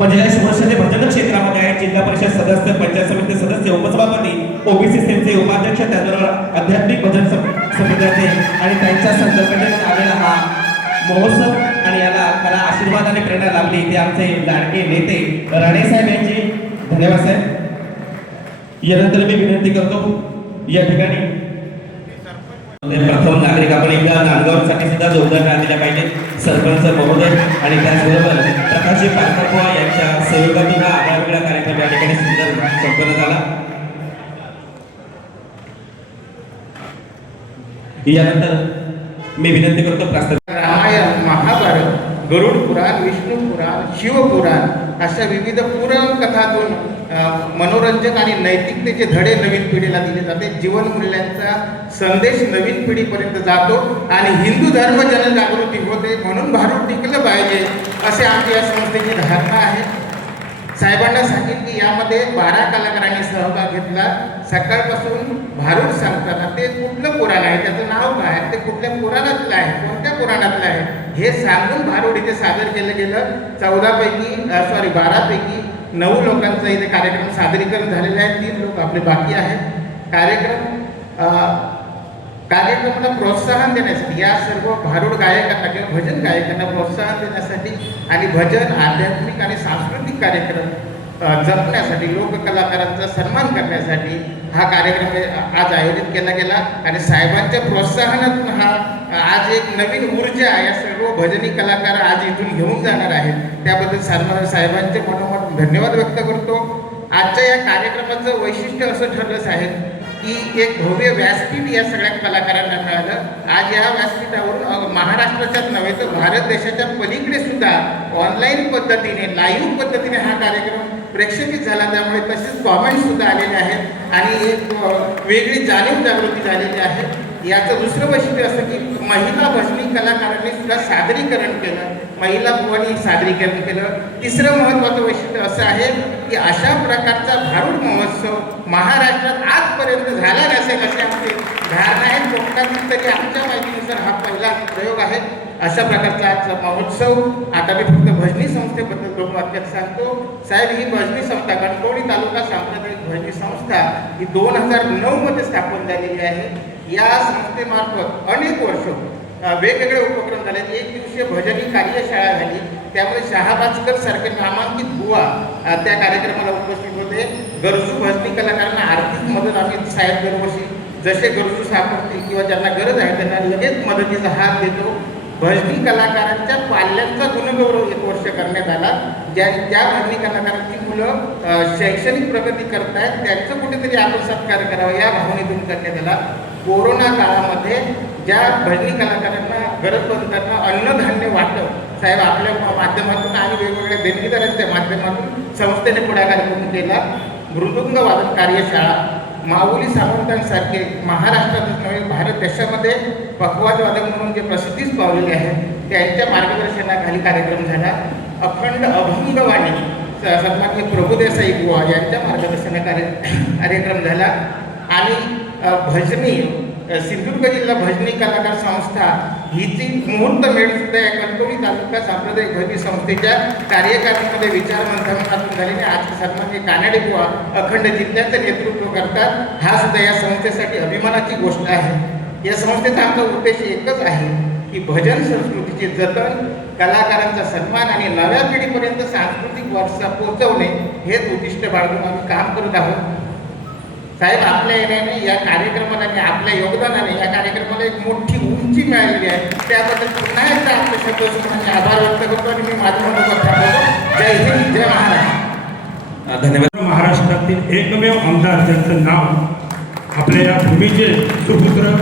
45 वर्षाचे भजन क्षेत्रामध्ये आहे. जिल्हा परिषद सदस्य, पंचायत समिती सदस्य, उपसभापती, ओबीसी सेलचे उपाध्यक्ष, त्याचबरोबर आध्यात्मिक भजन समितीचे आणि त्यांच्या संकल्पनेतून आलेला हा महोत्सव आणि याला खरा आशीर्वाद आणि प्रेरणा लाभली ते आमचे लाडके नेते राणे साहेब यांची. धन्यवाद साहेब. यानंतर मी विनंती करतो या ठिकाणी प्रथम नागरिक आपण एकदा नांदगावसाठी सुद्धा जोरदार आलेल्या पाहिजे. सरपंच महोदय आणि त्याचबरोबर प्रकाशजी पारकरबुवा यांच्या सहयोगातून हा आगळावेगळा कार्यक्रम या ठिकाणी सुंदर संपन्न झाला. यानंतर मी विनंती करतो प्रास्ताविक रामायण, महाभारत, गरुड पुराण, विष्णू पुराण, शिवपुराण अशा विविध पुराण कथातून मनोरंजक आणि नैतिकतेचे धडे नवीन पिढीला दिले जाते. जीवन मूल्यांचा संदेश नवीन पिढीपर्यंत जातो आणि हिंदू धर्म जनजागृती होते. म्हणून भारूड टिकलं पाहिजे असे आमची या संस्थेची धारणा आहे. साहेबांना सांगितलं की यामध्ये 12 कलाकारांनी सहभाग घेतला. सकाळपासून भारूड सांगताना ते कुठलं पुराण आहे, त्याचं नाव काय आहे, ते कुठल्या पुराणातलं आहे, कोणत्या पुराणातलं आहे हे सांगून भारूड इथे सादर केलं गेलं. 12 पैकी 9 लोकांचं इथे कार्यक्रम सादरीकरण झालेलं आहे. 3 लोक आपले बाकी आहेत. कार्यक्रमाला प्रोत्साहन देण्यासाठी या सर्व भारूड गायकांना किंवा भजन गायकांना प्रोत्साहन देण्यासाठी आणि भजन, आध्यात्मिक आणि सांस्कृतिक कार्यक्रम जपण्यासाठी, लोककलाकारांचा सन्मान करण्यासाठी हा कार्यक्रम आज आयोजित केला गेला. आणि साहेबांच्या प्रोत्साहनातून हा आज एक नवीन ऊर्जा या सर्व भजनी कलाकार आज इथून घेऊन जाणार आहेत. त्याबद्दल साहेबांचे मनोमन धन्यवाद व्यक्त करतो. आजच्या या कार्यक्रमाचं वैशिष्ट्य असं ठरलं साहेब की एक भव्य व्यासपीठ या सगळ्या कलाकारांना मिळालं. आज या व्यासपीठावरून महाराष्ट्राच्याच नव्हे तर भारत देशाच्या पलीकडे सुद्धा ऑनलाईन पद्धतीने, लाईव्ह पद्धतीने हा कार्यक्रम प्रेक्षणिक झाला. त्यामुळे तसेच कॉमेंट्स सुद्धा आलेले आहेत आणि एक वेगळी जाणीव जागृती झालेली आहे. याचं दुसरं वैशिष्ट्य असं की महिला भजनी कलाकारांनी सुद्धा सादरीकरण केलं, महिला भुवानी सादरीकरण केलं. तिसरं महत्त्वाचं वैशिष्ट्य असं आहे की अशा प्रकारचा भारूड महोत्सव महाराष्ट्रात आजपर्यंत झाला नसेल असे आमचे धारणा आहे. कोकणातील तरी आमच्या माहितीनुसार हा पहिला प्रयोग आहे. अशा प्रकारचा आजचा महोत्सव. आता मी फक्त भजनी संस्थेबद्दल 2 वाक्यात सांगतो. साहेब, ही भजनी संस्था कणकवली तालुका सांप्रदायिक भजनी संस्था ही 2009 मध्ये स्थापन झालेली आहे. या संस्थेमार्फत अनेक वर्ष वेगवेगळे उपक्रम झाले. एक दिवसीय भजनी कार्यशाळा झाली. त्यामुळे शहाबाजकर सारखे नामांकित बुवा त्या कार्यक्रमाला उपस्थित होते. गरजू भजनी कलाकारांना आर्थिक मदत आम्ही साहेब दरवर्षी जसे गरजू सापडतील किंवा ज्यांना गरज आहे त्यांना लगेच मदतीचा हात देतो. भजनी कलाकारांच्या पाल्यांचा गुणगौरव 1 वर्ष करण्यात आला. ज्या भजनी कलाकारांची मुलं शैक्षणिक प्रगती करतायत त्यांचं कुठेतरी आपण सत्कार करावा या भावनेतून करण्यात आला. कोरोना काळामध्ये ज्या भजनी कलाकारांना गरजवंतांना अन्नधान्य वाटप साहेब आपल्या माध्यमातून आणि वेगवेगळ्या देणगीदारांच्या माध्यमातून संस्थेने पुढाकार करून केला. मृदुंग वादन कार्यशाळा, माऊली सावंतांसारखे महाराष्ट्रातच नव्हे भारत देशामध्ये पखवाज वादक म्हणून जे प्रसिद्धीच पावलेले आहेत त्यांच्या मार्गदर्शनाखाली कार्यक्रम झाला. अखंड अभंगवाणी सन्माननीय प्रभुदेसाई बुवा यांच्या मार्गदर्शनाखाली कार्यक्रम झाला. आणि भजनी सिंधुदुर्ग जिल्हा भजनी कलाकार संस्था हिची मुहूर्तमेढ सुद्धा या कणकवली तालुका सांप्रदायिक भजनी संस्थेच्या कार्यकारिणीमध्ये विचार मंथनातून झालेले. आज सन्माननीय कानडे बुवा अखंड जिल्ह्याचं नेतृत्व करतात. हा सुद्धा या संस्थेसाठी अभिमानाची गोष्ट आहे. या संस्थेचा आमचा उद्देश एकच आहे की भजन संस्कृतीचे जतन, कलाकारांचा सन्मान आणि नव्या पिढीपर्यंत सांस्कृतिक वारसा पोहोचवणे हेच उद्दिष्ट बाळगून आम्ही काम करत आहोत. साहेब, आपल्या येण्याने या कार्यक्रमाला आणि आपल्या योगदानाने या कार्यक्रमाला एक मोठी उंची मिळालेली आहे. त्याबद्दल पुन्हा एकदा आपले शब्द आभार व्यक्त करतो आणि मी माझं मनोगत थांबवतो. जय हिंद, जय महाराष्ट्र. धन्यवाद. महाराष्ट्रातील एकमेव आमदार ज्यांचं नाव आपल्या या भूमीचे सुपुत्र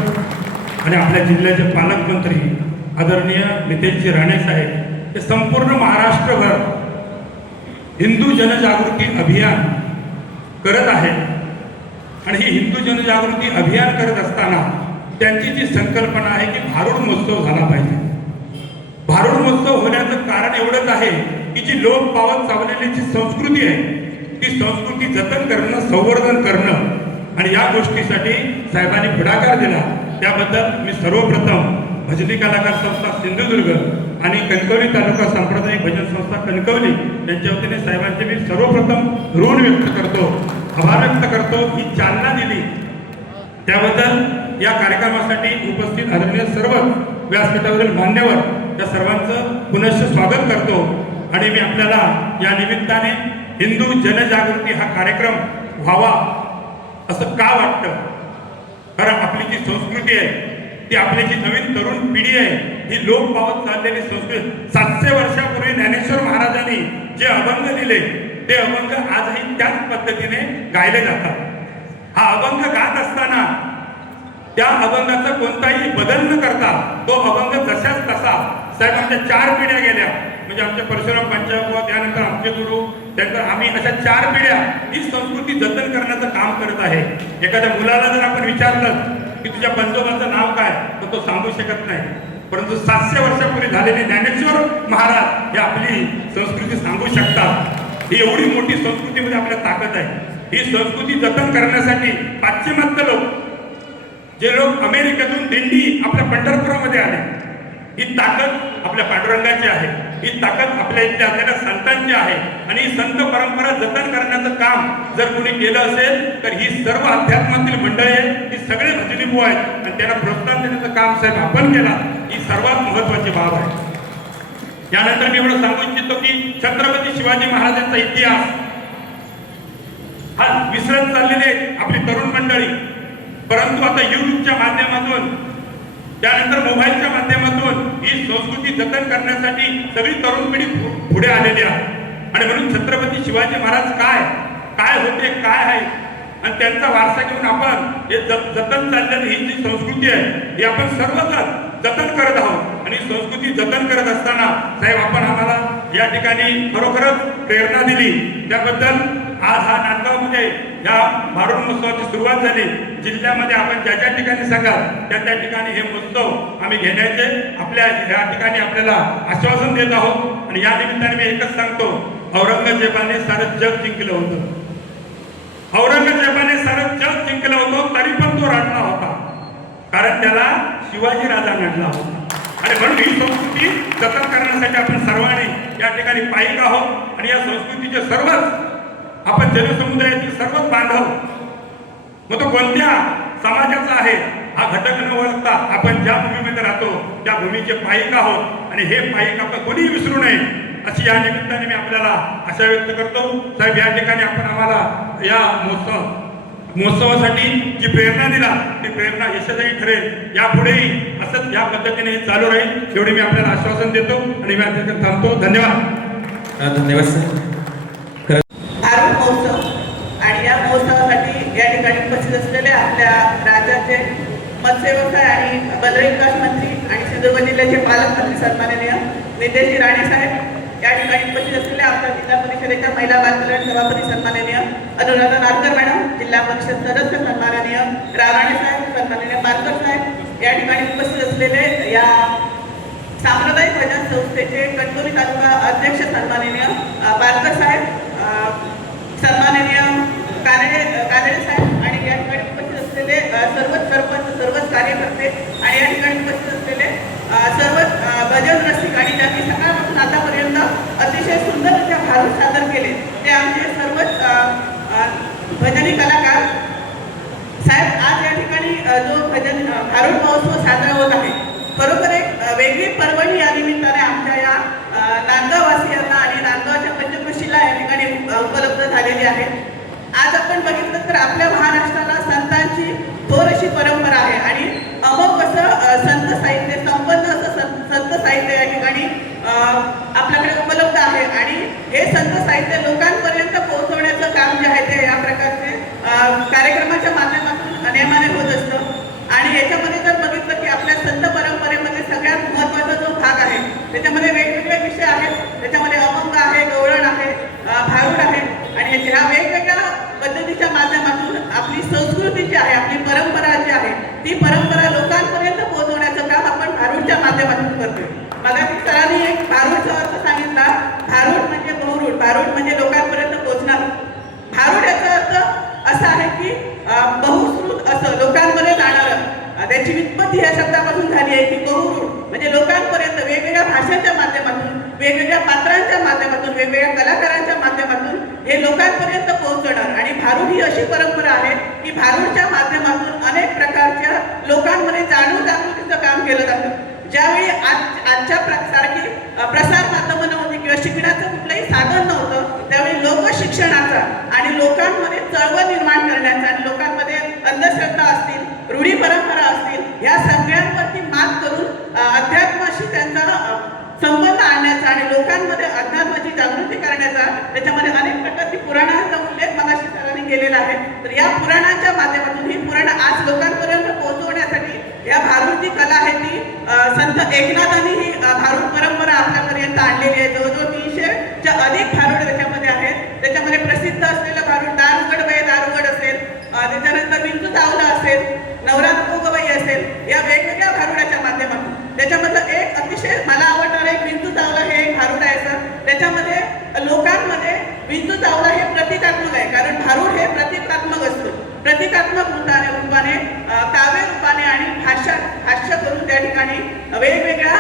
आणि आपल्या जिल्ह्याचे पालकमंत्री आदरणीय नितेशजी राणे साहेब हे संपूर्ण महाराष्ट्रभर हिंदू जनजागृती अभियान करत आहेत. आणि ही हिंदू जनजागृती अभियान करत असताना त्यांची जी संकल्पना आहे की भारूड महोत्सव झाला पाहिजे. भारूड महोत्सव होण्याचं कारण एवढंच आहे की जी लोक पावत चावलेली जी संस्कृती आहे ती संस्कृती जतन करणं, संवर्धन करणं आणि या गोष्टीसाठी साहेबांनी पुढाकार दिला. त्याबद्दल मी सर्वप्रथम भजनी कलाकार संस्था सिंधुदुर्ग आणि कणकवली तालुका सांप्रदायिक भजन संस्था कणकवली यांच्या वतीने साहेबांचे मी सर्वप्रथम ऋण व्यक्त करतो, आभार व्यक्त करतो. ही चालना दिली त्याबद्दल या कार्यक्रमासाठी उपस्थित आदरणीय सर्व व्यासपीठावरील मान्यवर या सर्वांचं पुनश्च स्वागत करतो. आणि मी आपल्याला या निमित्ताने हिंदू जनजागृती हा कार्यक्रम व्हावा असं का वाटतं? कारण आपली जी संस्कृती आहे, ती आपली जी नवीन तरुण पिढी आहे, ही लोप पावत चाललेली संस्कृती. 700 वर्षापूर्वी ज्ञानेश्वर महाराजांनी जे अभंग लिहिले ते अभंग आजही त्याच पद्धतीने गायले जातात. हा अभंग गात असताना त्या अभंगाचा कोणताही बदल न करता तो अभंग जशाच तसा साहेब आमच्या 4 पिढ्या गेल्या, म्हणजे आमचे परशुराम पंचायत, त्यानंतर आमचे गुरु, त्यानंतर आम्ही अशा 4 पिढ्या ही संस्कृती जतन करण्याचं काम करत आहे. एखाद्या मुलाला जर आपण विचारलं की तुझ्या पंजोबाचं नाव काय, तर तो सांगू शकत नाही. परंतु 700 वर्षापूर्वी झालेले ज्ञानेश्वर महाराज हे आपली संस्कृती सांगू शकतात. ही एवढी मोठी संस्कृतीमध्ये आपल्या ताकद आहे. ही संस्कृती जतन करण्यासाठी पाश्चिमात्य लोक, जे लोक अमेरिकेतून दिंडी आपल्या पंढरपुरामध्ये आले, ही ताकद आपल्या पांडुरंगाची आहे, ही ताकद आपल्या इथे असलेल्या संतांची आहे. आणि ही संत परंपरा जतन करण्याचं काम जर कोणी केलं असेल तर ही सर्व अध्यात्मातील मंडळी आहेत, ही सगळे भजनी बुवा आहेत आणि त्यांना प्रोत्साहन देण्याचं काम साहेब आपण केला, ही सर्वात महत्वाची बाब आहे. यानंतर मी एवढं सांगू इच्छितो की छत्रपती शिवाजी महाराजांचा इतिहास हा विसरत चाललेले आपली तरुण मंडळी, परंतु आता युट्यूबच्या माध्यमातून, त्यानंतर मोबाईलच्या माध्यमातून ही संस्कृती जतन करण्यासाठी सगळी तरुण पिढी पुढे आलेली आहे. आणि म्हणून छत्रपती शिवाजी महाराज काय होते, काय आहे, आणि त्यांचा वारसा घेऊन आपण हे जतन चाललेली ही जी संस्कृती आहे ही आपण सर्वजण जतन करत आहोत. आणि संस्कृती जतन करत असताना साहेब आपण आम्हाला या ठिकाणी खरोखरच प्रेरणा दिली, त्याबद्दल आज हा नांदगावमध्ये या भारूड महोत्सवाची सुरुवात झाली. जिल्ह्यामध्ये आपण ज्या ज्या ठिकाणी सांगाल त्या ठिकाणी हे महोत्सव आम्ही घेण्याचे आपल्या या ठिकाणी आपल्याला आश्वासन देत आहोत. आणि या निमित्ताने मी एकच सांगतो, औरंगजेबाने सारं जग जिंकलं होतं, औरंगजेबाने सारं जग जिंकलं होतं, तरी पण तो रडला होता, कारण त्याला शिवाजी राजा नडला होता. आणि म्हणून ही संस्कृती जतन करण्यासाठी आपण सर्वांनी या ठिकाणी पायिक आहोत. आणि या संस्कृतीचे सर्वच आपण जनसमुदायातील सर्वच बांधव, मग तो कोणत्या समाजाचा आहे हा घटक न ओळखता आपण ज्या भूमीमध्ये राहतो त्या भूमीचे पायिक आहोत. आणि हे पायिक आपण कोणीही विसरू नये अशी या निमित्ताने मी आपल्याला आशा व्यक्त करतो. साहेब या ठिकाणी आपण आम्हाला या महोत्सवासाठी जी प्रेरणा दिला ती प्रेरणा यशस्वी ठरेल, यापुढेही असंच या पद्धतीने चालू राहील एवढे मी आपल्याला आश्वासन देतो. आणि मी आता थांबतो. धन्यवाद. धन्यवाद सर. भारूड महोत्सव आणि या महोत्सवासाठी या ठिकाणी उपस्थित असलेले आपल्या राज्याचे मत्स्यव्यवसाय आणि बलविकास मंत्री आणि सिंधुदुर्ग जिल्ह्याचे पालकमंत्री सन्माननीय नितेशजी राणे साहेब, या ठिकाणी उपस्थित असलेल्या आपल्या जिल्हा परिषदेच्या महिला बाल कल्याण सभापती सन्माननीय अनुराधा नारकर मॅडम, जिल्हा परिषद सदस्य सन्माननीय रावाणे साहेब, सन्माननीय पारकर साहेब, या ठिकाणी उपस्थित असलेले या साम्प्रदायिक भजन संस्थेचे कणकवली तालुका अध्यक्ष सन्माननीय पारकर साहेब, सन्माननीय कानडे साहेब, आणि या ठिकाणी उपस्थित असलेले सर्वच सरपंच, सर्वच कार्यकर्ते, आणि या ठिकाणी उपस्थित असलेले सर्वच भजन रसिक आणि ज्यांनी सकाळपासून आतापर्यंत अतिशय सुंदररित्या भारूड सादर केले ते आमचे सर्वच भजनी कलाकार साहेब. आज या ठिकाणी जो भजन भारूड महोत्सव साजरा होत आहे, खरोखर एक वेगळी पर्वणी या निमित्ताने आमच्या या नांदगाववासियांना आणि नांदगावच्या पंचक्रोशीला या ठिकाणी उपलब्ध झालेली आहे. आज आपण बघितलं तर आपल्या महाराष्ट्राला संतांची थोर अशी परंपरा आहे आणि अमोघ असं संत साहित्य, संपन्न असं संत साहित्य या ठिकाणी आपल्याकडे उपलब्ध आहे. आणि हे संत साहित्य लोकांपर्यंत पोहोचवण्याचं काम जे आहे ते या प्रकारचे कार्यक्रमाच्या माध्यमातून नेमाने होत असतं. आणि याच्यामध्ये जर बघितलं की आपल्या संत परंपरेमध्ये सगळ्यात महत्त्वाचा जो भाग आहे त्याच्यामध्ये वेगवेगळे विषय आहेत, त्याच्यामध्ये अभंग आहे, गवळण आहे, भारूड आहे, आणि ह्या वेगवेगळ्या पद्धतीच्या माध्यमातून आपली संस्कृती जी आहे, आपली परंपरा जी आहे, ती परंपरा लोकांपर्यंत पोहोचवण्याचं काम आपण भारूडच्या माध्यमातून करतोय. मला सरांनी एक भारूडचा अर्थ सांगितला, भारूड म्हणजे बहुरूड, भारूड म्हणजे लोकांपर्यंत पोहोचणार. भारूड याचा अर्थ असा आहे की बहुश्रुत असं लोकांमध्ये जाणारं, त्याची व्युत्पत्ती या शब्दापासून झाली आहे की बहुरूड म्हणजे लोकांपर्यंत वेगवेगळ्या भाषेच्या माध्यमातून, वेगवेगळ्या वेगवेगळ्या पात्रांच्या माध्यमातून, वेगवेगळ्या कलाकारांच्या माध्यमातून हे लोकांपर्यंत पोहोचवणार. आणि भारूड ही अशी परंपरा आहे की भारूडच्या माध्यमातून अनेक प्रकारच्या लोकांमध्ये जागृतीचं काम केलं जातं. ज्यावेळी आजच्या सारखी प्रसार माध्यमं नव्हती किंवा शिकण्याचं कुठलंही साधन नव्हतं, त्यावेळी लोकशिक्षणाचा आणि लोकांमध्ये चळवळ निर्माण करण्याचा आणि लोकांमध्ये अंधश्रद्धा असतील, रूढी परंपरा असतील, या सगळ्यांवरती मात करून अध्यात्माशी त्यांचा संबंध आणण्याचा आणि लोकांमध्ये अध्यात्माची जागृती करण्याचा, त्याच्यामध्ये अनेक प्रकारची पुराणांचा उल्लेख मगाशी सरांनी केलेला आहे. तर या पुराणांच्या माध्यमातून ही पुराणं आज लोकांपर्यंत पोहोचवण्यासाठी या भारूडची कला आहे ती संत एकनाथांनी ही भारूड परंपरा आपल्यापर्यंत आणलेली आहे. जवळजवळ 300च्या अधिक भारूड त्याच्यामध्ये आहेत. त्याच्यामध्ये प्रसिद्ध असलेलं भारूड दारुगड बाई दारुगड असेल, त्याच्यानंतर विंचू चावला असेल, नवरात्र गोगबाई असेल, या वेगवेगळ्या भारुडाच्या माध्यमातून. त्याच्यामधलं एक अतिशय मला आवडणारं एक विंचू चावला हे एक भारूड आहे सर. त्याच्यामध्ये लोकांमध्ये विंचू चावला हे प्रतिकात्मक आहे, कारण भारूड हे प्रतिकात्मक असतं. प्रतिकात्मक रूपाने काव्य रूपाने आणि भाष्य करून त्या ठिकाणी वेगवेगळ्या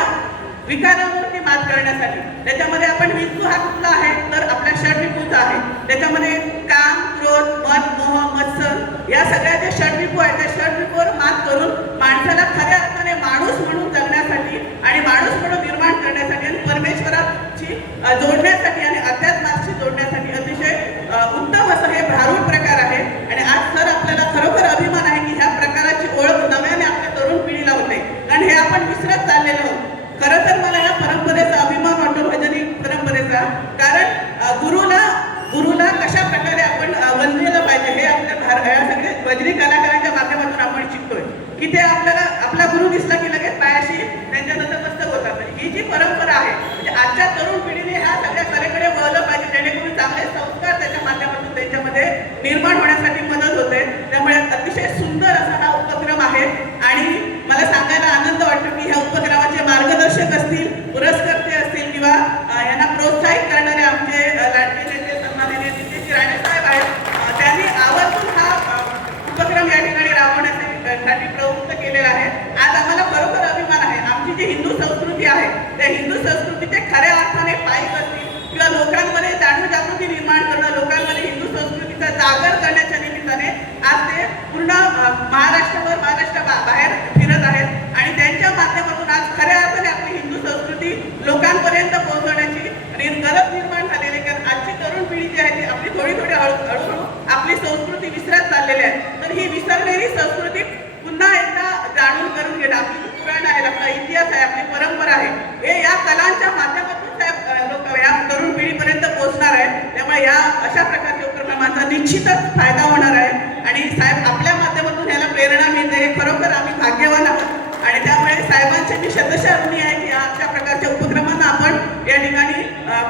विकारांवरती मात करण्यासाठी. त्याच्यामध्ये आपण विंचू हा कुठला आहे तर आपल्या षडरिपूचा आहे. त्याच्यामध्ये काम, क्रोध, मद, मोह, मत्सर या सगळ्या ज्या षडरिपू आहेत त्या षडरिपूवर मात करून माणसाला खऱ्या अर्थाने माणूस म्हणून जगण्यासाठी आणि माणूस म्हणून निर्माण करण्यासाठी आणि परमेश्वराची जोडण्यासाठी आणि अध्यात्माशी जोडण्यासाठी अतिशय उत्तम असं हे भारूड प्रकार आहे. आणि आज सर आपल्याला खरोखर अभिमान आहे की ह्या प्रकाराची ओळख नव्याने आपल्या तरुण पिढीला होते, कारण हे आपण विसरत चाललेलो आहोत. खरं तर मला या परंपरेचा अभिमान वाटतो, भजनी परंपरेचा, कारण गुरुला कशा प्रकारे आपण वंदलेलं पाहिजे हे आपल्या या सगळे भजनी कलाकारांच्या माध्यमातून आपण शिकतोय की ते आपल्याला आपला गुरु दिसला की लगेच पायाशी त्यांच्या नतमस्तक होतात. ही जी परंपरा आहे म्हणजे आजच्या तरुण पिढीने ह्या सगळ्या कलेकडे वळलं पाहिजे, जेणेकरून चांगले संस्कार त्याच्या माध्यमातून त्यांच्यामध्ये निर्माण होण्यासाठी मदत होते. त्यामुळे अतिशय सुंदर असा हा उपक्रम आहे. आणि मला सांगायला आनंद वाटतो की ह्या उपक्रमाचे मार्गदर्शक असतील, पुरस्कर्ते असतील किंवा यांना प्रोत्साहित करणारे आमचे लाडके नेते सन्माननीय नितेश राणे साहेब आहेत. त्यांनी आवर्जून हा उपक्रम या ठिकाणी राबवण्यासाठी प्रवृत्त केलेला आहे. आज आम्हाला खरोखर अभिमान आहे. आमची जी हिंदू संस्कृती आहे त्या हिंदू संस्कृतीचे खऱ्या अर्थाने पाईक असतील किंवा लोकांमध्ये जागृती निर्माण करणं, लोकांमध्ये हिंदू संस्कृतीचा जागर करण्याच्या निमित्ताने आज ते पूर्ण महाराष्ट्राबाहेर फिरत आहेत आणि त्यांच्या माध्यमातून आज खऱ्या अर्थाने आपली हिंदू संस्कृती लोकांपर्यंत पोहोचवण्याची गरज निर्माण झालेली आहे. कारण आजची तरुण पिढी जी आहे ती आपली थोडी हळूहळू आपली संस्कृती विसरत चाललेली आहे. तर ही विसरलेली संस्कृती पुन्हा एकदा जाणून करून घेणं, आपली पुराण आहे, आपला इतिहास आहे, आपली परंपरा आहे, हे या कलांच्या माध्यमातून लोक या तरुण पिढीपर्यंत पोहोचणार आहे. त्यामुळे या अशा प्रकारच्या उपक्रमांचा निश्चितच फायदा होणार आहे. आणि साहेब आपल्या माध्यमातून याला प्रेरणा मिळते, हे खरोखर आम्ही भाग्यवान आहोत. आणि त्यामुळे साहेबांचे मी शतशः ऋणी आहे की अशा प्रकारच्या उपक्रमांना आपण या ठिकाणी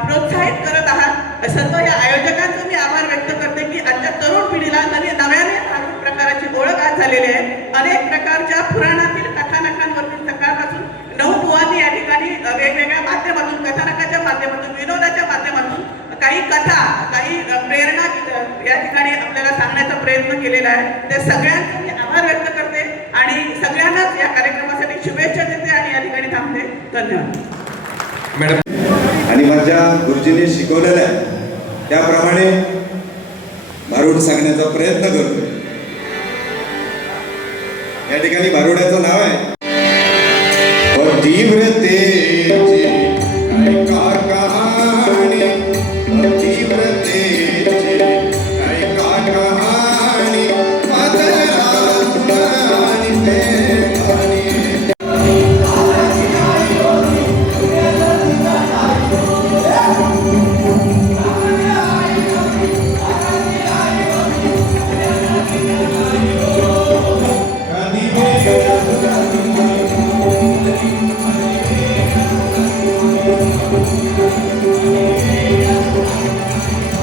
प्रोत्साहित करत आहात. सर्व या आयोजकांचे मी आभार व्यक्त करते की आजच्या तरुण पिढीला नव्याने भारूड प्रकाराची ओळख आज झालेली आहे. अनेक प्रकारच्या पुराणातील कथानकांवरती सकाळपासून 9 बुवांनी या ठिकाणी वेगवेगळ्या माध्यमातून, कथानकाच्या माध्यमातून, विनोदाच्या माध्यमातून काही कथा, काही प्रेरणा या ठिकाणी आपल्याला सांगण्याचा प्रयत्न केलेला आहे. त्या सगळ्यांचे मी आभार व्यक्त करते आणि सगळ्यांनाच या कार्यक्रमासाठी शुभेच्छा देते आणि या ठिकाणी थांबते. धन्यवाद मॅडम. आणि माझ्या गुरुजींनी शिकवलेलं आहे त्याप्रमाणे भारूड सांगण्याचा प्रयत्न करतो. या ठिकाणी भारुडाचं नाव आहे तीव्रतेची ऐका कहाणी, तीव्रतेची ऐका कहाणी,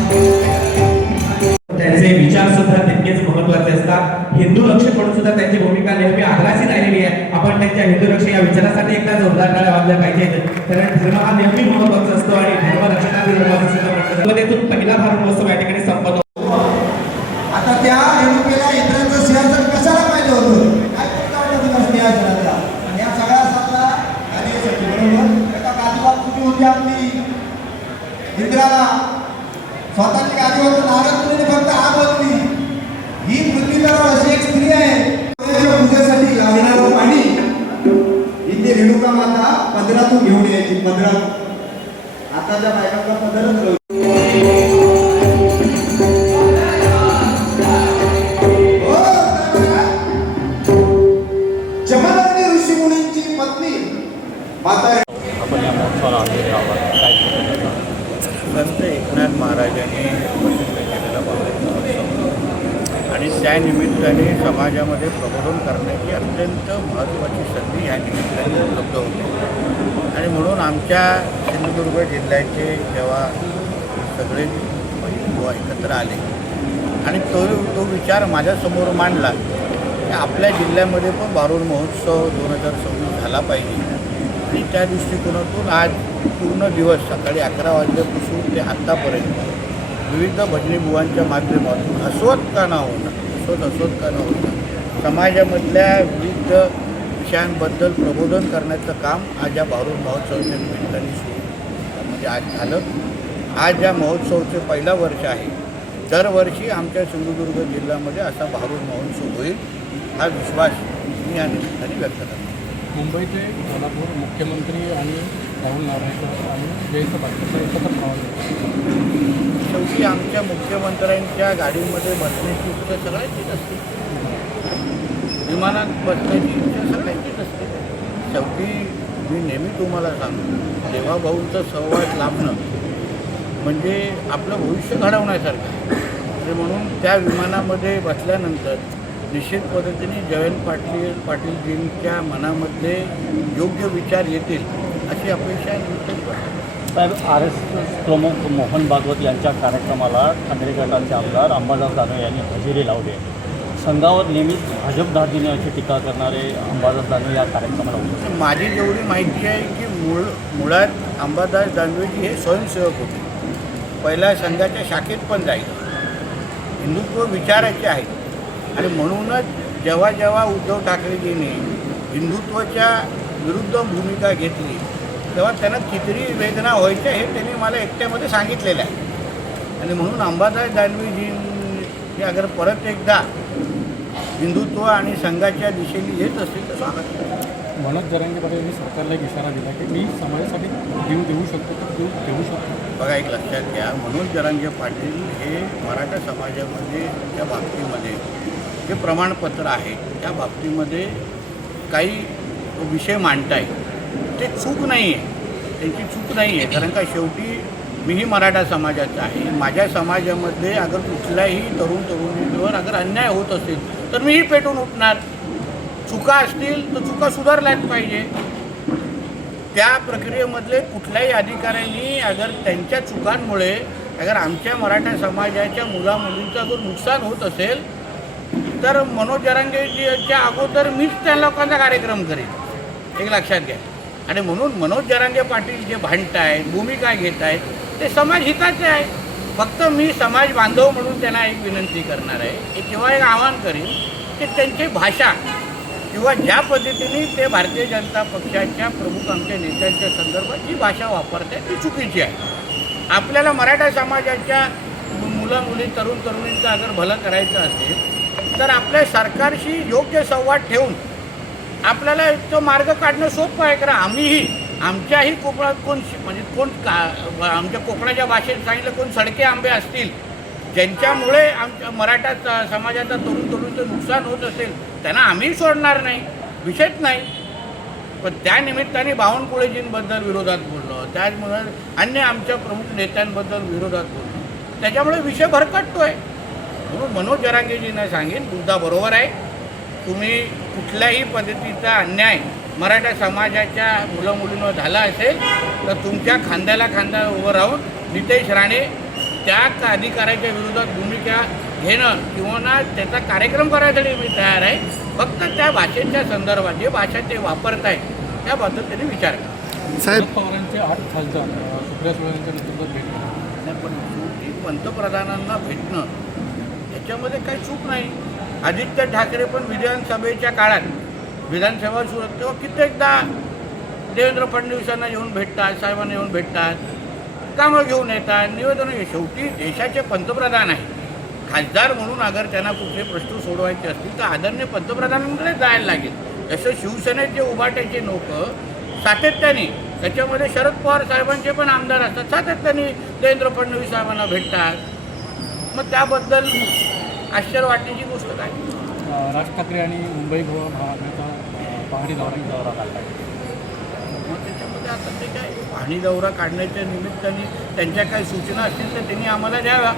आणि त्यांचे विचार सुद्धा तितकेच महत्वाचे असतात. हिंदू रक्षक म्हणून सुद्धा त्यांची भूमिका नेहमी आग्रासी राहिलेली आहे. आपण त्यांच्या हिंदू रक्षक या विचारासाठी एकदा जोरदार टाळ्या वाजल्या पाहिजेत, कारण धर्म हा नेहमी महत्वाचा असतो आणि धर्म रक्षणातील महत्वाचं सुद्धा म्हटलं जातं. पहिला भारूड महोत्सव या ठिकाणी संपन्न. आता त्या निवडणुकीला इतरांचं सिंहासन कशाला पाहिजे होतं, काय करता सिंहासनाचा. आणि या सगळ्या साधला आणि बरोबर एका गादीबाग कुठे होती आपली इंद्राला स्वतःची गाडीवर नारद मुनीने फक्त आ बोलली, ही पृथ्वीवर अशी एक स्त्री आहे. देवाच्या पूजेसाठी लागणारं पाणी इथे रेणुका माता पदरातून घेऊन यायची. पदरात आताच्या बायकांना पदरच राहू. जमदग्नी ऋषीमुनींची पत्नी माता आपण या महोत्सवाला आलेले आहोत. काय संत एकनाथ महाराजांनी प्रसिद्ध केलेला बाबा महोत्सव आणि त्या निमित्ताने समाजामध्ये प्रबोधन करण्याची अत्यंत महत्त्वाची संधी ह्या निमित्ताने उपलब्ध होते. आणि म्हणून आमच्या सिंधुदुर्ग जिल्ह्याचे जेव्हा सगळे युवा एकत्र आले आणि तो विचार माझ्यासमोर मांडला की आपल्या जिल्ह्यामध्ये पण भारूड महोत्सव 2026 झाला पाहिजे. आणि त्या दृष्टिकोनातून आज पूर्ण दिवस सकाळी 11 वाजल्यापासून ते आत्तापर्यंत विविध भजनी बुवांच्या माध्यमातून हसवत का न होता समाजामधल्या विविध विषयांबद्दल प्रबोधन करण्याचं काम आज या भारूड महोत्सवाच्या निमित्ताने सुरू म्हणजे आज झालं. आज या महोत्सवाचे पहिला वर्ष आहे. दरवर्षी आमच्या सिंधुदुर्ग जिल्ह्यामध्ये असा भारूड महोत्सव होईल हा विश्वास मी या निमित्ताने व्यक्त करतो. मुंबईचे कोल्हापूर मुख्यमंत्री आणि राहुल नारायणकर आणि जयंत पाटील एकत्र पाहून शेवटी आमच्या मुख्यमंत्र्यांच्या गाडीमध्ये बसण्याची इच्छा सगळ्यांचीच असते. विमानात बसण्याची इच्छा सगळ्यांचीच असते. शेवटी मी नेहमी तुम्हाला सांगतो देवाभाऊंचा सहवास लाभणं म्हणजे आपलं भविष्य घडवण्यासारखं. आणि म्हणून त्या विमानामध्ये बसल्यानंतर निश्चित पद्धतीने जयंत पाटीलजींच्या मनामध्ये योग्य विचार येतील अशी अपेक्षा साहेब, RSS प्रमुख मोहन भागवत यांच्या कार्यक्रमाला ठाकरे गटाचे आमदार अंबादास दानवे यांनी हजेरी लावली आहे. संघावर नेहमीच भाजप दागिने अशी टीका करणारे अंबादास दानवे या कार्यक्रमाला होते. माझी जेवढी माहिती आहे की मुळात अंबादास दानवेजी हे स्वयंसेवक होते. पहिल्या संघाच्या शाखेत पण जाईल. हिंदुत्व विचाराचे आहेत. आणि म्हणूनच जेव्हा जेव्हा उद्धव ठाकरेजींनी हिंदुत्वाच्या विरुद्ध भूमिका घेतली तेव्हा त्यांना किती वेदना व्हायच्या हे त्यांनी मला एकट्यामध्ये सांगितलेलं आहे. आणि म्हणून अंबादास दानवेजींनी अगर परत एकदा हिंदुत्व आणि संघाच्या दिशेने येत असतील तर स्वागत. मनोज जरांगे पाटील यांनी सरकारला एक इशारा दिला की मी समाजासाठी जीव देऊ शकतो तर देऊ शकतो. बघा, एक लक्षात घ्या, मनोज जरांगे पाटील हे मराठा समाजामध्ये त्या बाबतीमध्ये जे प्रमाणपत्र आहे त्या बाबतीमध्ये काही विषय मांडताय ते चूक नाही आहे. त्यांची चूक नाही आहे. कारण का शेवटी मीही मराठा समाजाचा आहे. माझ्या समाजामध्ये अगर कुठल्याही तरुणींवर अगर अन्याय होत असेल तर मीही पेटून उठणार. चुका असतील तर चुका सुधारल्याच पाहिजे. त्या प्रक्रियेमधले कुठल्याही अधिकाऱ्यांनी अगर त्यांच्या चुकांमुळे अगर आमच्या मराठा समाजाच्या मुलामुलींचं अगर नुकसान होत असेल तर मनोज जरांगेच्या अगोदर मीच त्या लोकांचा कार्यक्रम करेन. एक लक्षात घ्या. आणि म्हणून मनोज जरांगे पाटील जे भांडत आहेत, भूमिका घेत आहेत ते समाज हिताचे आहे. फक्त मी समाज बांधव म्हणून त्यांना एक विनंती करणार आहे किंवा एक आवाहन करीन की त्यांची भाषा किंवा ज्या पद्धतीने ते भारतीय जनता पक्षाच्या प्रमुख आमच्या नेत्यांच्या संदर्भात जी भाषा वापरतात ती चुकीची आहे. आपल्याला मराठा समाजाच्या मुलं-मुली, तरुणींचं अगर भलं करायचं असेल तर आपल्या सरकारशी योग्य संवाद ठेवून आपल्याला तो मार्ग काढणं सोपं आहे. कारण आम्हीही आमच्याही कोकणात आमच्या कोकणाच्या भाषेत सांगितलं कोण सडके आंबे असतील ज्यांच्यामुळे आमच्या मराठा समाजाचा तरुणीचं नुकसान होत असेल त्यांना आम्ही सोडणार नाही, विषयच नाही. पण त्या निमित्ताने बावनकुळेजींबद्दल विरोधात बोललो, त्याचमुळे अन्य आमच्या प्रमुख नेत्यांबद्दल विरोधात बोललो, त्याच्यामुळे विषय भरकटतो आहे. म्हणून मनोज जरांगेजींना सांगेन मुद्दा बरोबर आहे. तुम्ही कुठल्याही पद्धतीचा अन्याय मराठा समाजाच्या मुलं-मुलींवर झाला असेल तर तुमच्या खांद्याला खांदा उभं राहून नितेश राणे त्या अधिकाऱ्याच्या विरोधात भूमिका घेणं किंवा ना त्याचा कार्यक्रम करायसाठी मी तयार आहे. फक्त त्या भाषेच्या संदर्भात जे भाषा ते वापरत आहेत त्याबद्दल त्यांनी विचार करा. शरद पवारांचे 8 खासदार सुप्रिया सुळेंच्या नेतृत्वात भेटले. पण शेवटी पंतप्रधानांना भेटणं याच्यामध्ये काही चूक नाही. आदित्य ठाकरे पण विधानसभेच्या काळात विधानसभा सुरू तेव्हा कित्येकदा देवेंद्र फडणवीसांना येऊन भेटतात, साहेबांना येऊन भेटतात. कामं घेऊन येतात, निवेदनं. शेवटी देशाचे पंतप्रधान आहे. खासदार म्हणून अगर त्यांना कुठले प्रश्न सोडवायचे असतील तर आदरणीय पंतप्रधानांकडे जायला लागेल. जसं शिवसेनेचे उभाट्याचे लोक सातत्याने, त्याच्यामध्ये शरद पवार साहेबांचे पण आमदार असतात, सातत्याने देवेंद्र फडणवीस साहेबांना भेटतात. मग त्याबद्दल आश्चर्य वाटण्याची गोष्ट काय? राज ठाकरे आणि मुंबई गोवा महाराष्ट्राचा पहाडी दौरा काढला आहे. मग त्याच्यामध्ये आता ते काय पाणी दौरा काढण्याच्या निमित्ताने त्यांच्या काही सूचना असतील तर त्यांनी आम्हाला द्याव्या.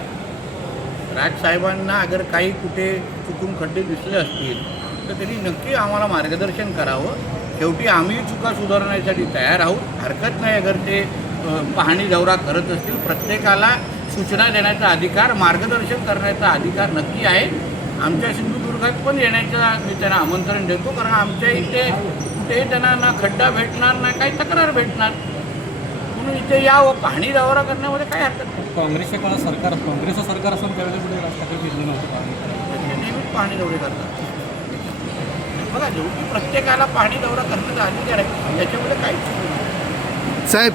राजसाहेबांना अगर काही कुठे चुकून खड्डे दिसले असतील तर त्यांनी नक्की आम्हाला मार्गदर्शन करावं. शेवटी आम्ही चुका सुधारण्यासाठी तयार आहोत. हरकत नाही अगर ते पाहणी दौरा करत असतील. प्रत्येकाला सूचना देण्याचा अधिकार, मार्गदर्शन करण्याचा अधिकार नक्की आहे. आमच्या सिंधुदुर्गात पण येण्याचं मी त्यांना आमंत्रण देतो, कारण आमच्या इथे कुठेही त्यांना ना खड्डा भेटणार ना काही तक्रार भेटणार, म्हणून इथे यावं. पाहणी दौरा करण्यामध्ये काय हरकत नाही. काँग्रेसच्या काळात काँग्रेसचं सरकार असं त्यावेळेला कुठे राज ठाकरे फिरले नव्हते. ते नेहमीच पाहणी दौरे करतात. बघा, जेवढी प्रत्येकाला पाहणी दौरा करण्याचा अधिकार आहे, त्याच्यामध्ये काहीच नाही. साहेब,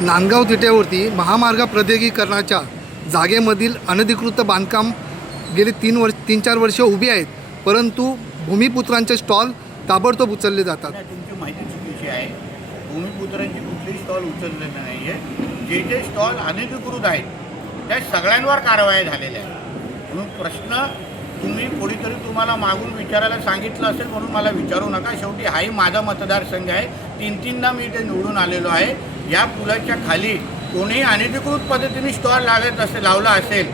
नांदगाव तिट्यावरती महामार्ग प्रद्योगीकरणाच्या जागेमधील अनधिकृत बांधकाम गेले 3-4 वर्ष उभी आहेत, परंतु भूमिपुत्रांचे स्टॉल ताबडतोब उचलले जातात. नाही, तुमची माहिती चुकीची आहे. भूमिपुत्रांची कुठलेही स्टॉल उचललेले नाही आहे. जे स्टॉल अनधिकृत आहेत त्या सगळ्यांवर कारवाई झालेल्या आहेत. म्हणून प्रश्न तुम्ही कोणीतरी तुम्हाला मागून विचारायला सांगितलं असेल म्हणून मला विचारू नका. शेवटी हाही माझा मतदारसंघ आहे. 3-3दा मी इथे निवडून आलेलो आहे. या पुलाच्या खाली कोणीही अनधिकृत पद्धतीने स्टॉल लावला असेल,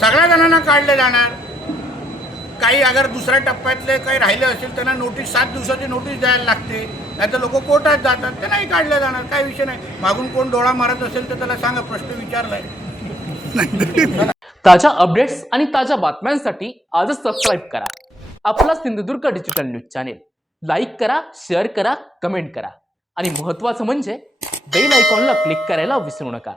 सगळ्या जणांना काढले जाणार. काही अगर दुसऱ्या टप्प्यातले काही राहिले असेल त्यांना नोटीस, 7 दिवसाची नोटीस द्यायला लागते. नाहीतर लोक कोर्टात जातात, ते नाही काढले जाणार. काही विषय नाही. मागून कोण डोळा मारत असेल तर त्याला सांगा, प्रश्न विचारलाय. ताज्या अपडेट्स आणि ताज्या बातम्यांसाठी आजच सबस्क्राईब करा आपला Sindhudurg digital news channel. Like करा, शेअर करा, कमेंट करा आणि महत्त्वाचं म्हणजे बेल आयकॉनला क्लिक करायला विसरू नका.